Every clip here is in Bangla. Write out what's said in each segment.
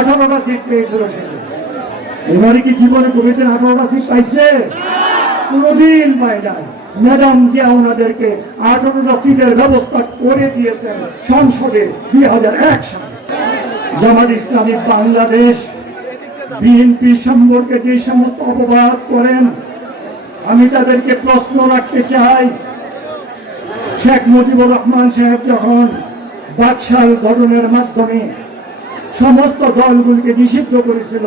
আঠারোটা সিট পেয়েছিল এবারে কি জীবনে আঠারোটা সিট পাইছে? ম্যাডাম জিয়া ওনাদেরকে আঠারোটা সিটের ব্যবস্থা করে দিয়েছেন সংসদে দুই হাজার এক সালে। ইসলামী বাংলাদেশ বিএনপি সম্পর্কে যে সমস্ত অপবাদ করেন, আমি তাদেরকে প্রশ্ন রাখতে চাই। শেখ মুজিবুর রহমান সাহেব যখন বাকশাল গঠনের মাধ্যমে সমস্ত দলগুলিকে নিষিদ্ধ করেছিল,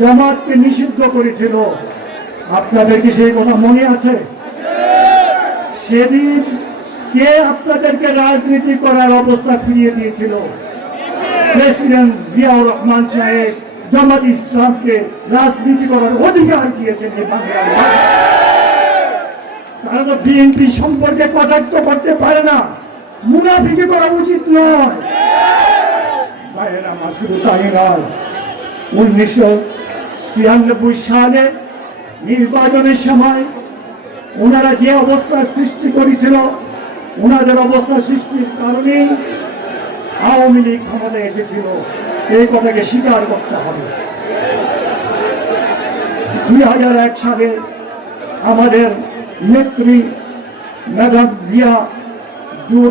জামাতকে নিষিদ্ধ করেছিল। আপনাদের কি সেই কথা মনে আছে? সেদিন কে আপনাদেরকে রাজনীতি করার অবস্থা ফিরিয়ে দিয়েছিল? প্রেসিডেন্ট জিয়াউর রহমান সাহেব জামাত ইসলামকে রাজনীতি করার অধিকার দিয়েছেন বাংলার তারা তো বিএনপি সম্পর্কে কটাক্ষ করতে পারে না। মুনাফিকে করা উচিত নয়। ভাইয়েরা তাই নয় উনিশশো ছিয়ানব্বই সালে নির্বাচনের সময় ওনারা যে অবস্থার সৃষ্টি করেছিল, ওনাদের অবস্থা সৃষ্টির কারণেই আওয়ামী লীগ ক্ষমতায় এসেছিল। এই কথাকে স্বীকার করতে হবে। দুই হাজার এক সালে আমাদের নেত্রী ম্যাডাম জিয়া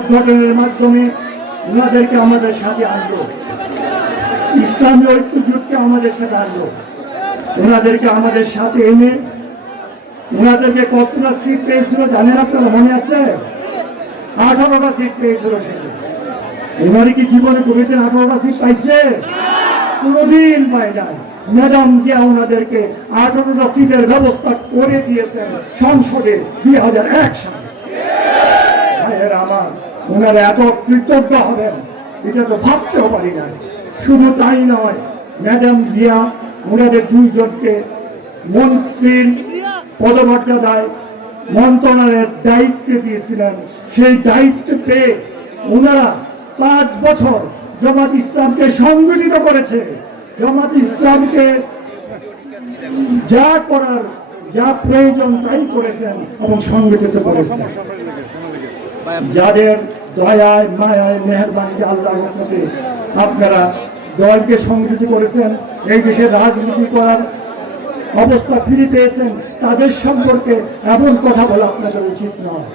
গঠনের মাধ্যমে ওনাদেরকে আমাদের সাথে আনলো। ইসলামী ঐক্য জোটকে আমাদের সাথে আনলো। ওনাদেরকে আমাদের সাথে এনে, ওনাদেরকে কতটা সিট পেয়েছিল জানেন আপনারা মনে আছে? আঠারোটা সিট পেয়েছিল সেখানে এবারে কি জীবনে কবিতে আঠারোটা সিট পাইছে? কোনোদিন পায় নাই। ম্যাডাম জিয়া ওনাদেরকে আঠারোটা সিটের ব্যবস্থা করে দিয়েছেন সংসদে দুই হাজার এক সালে। আমার, ওনারা এত কৃতজ্ঞ হবেন, এটা তো ভাবতেও পারি না শুধু তাই নয়, ম্যাডাম জিয়া, ওনাদের দুইজনকে মন্ত্রীর পদমর্যাদায় মন্ত্রণালয়ের দায়িত্ব দিয়েছিলেন। সেই দায়িত্ব পেয়ে ওনারা পাঁচ বছর জমাত ইসলামকে সংগঠিত করেছে। জমাত ইসলামকে যা করার, যা প্রয়োজন তাই করেছেন এবং সংগঠিত করেছেন। যাদের দয়ায়, মায়ায়, মেহরবানি আল্লাহ রহমতে আপনারা দলকে সংযুক্ত করেছেন, এই দেশে রাজনীতি করার অবস্থা ফিরে পেয়েছেন, তাদের সম্পর্কে এমন কথা বলা আপনাদের উচিত নয়।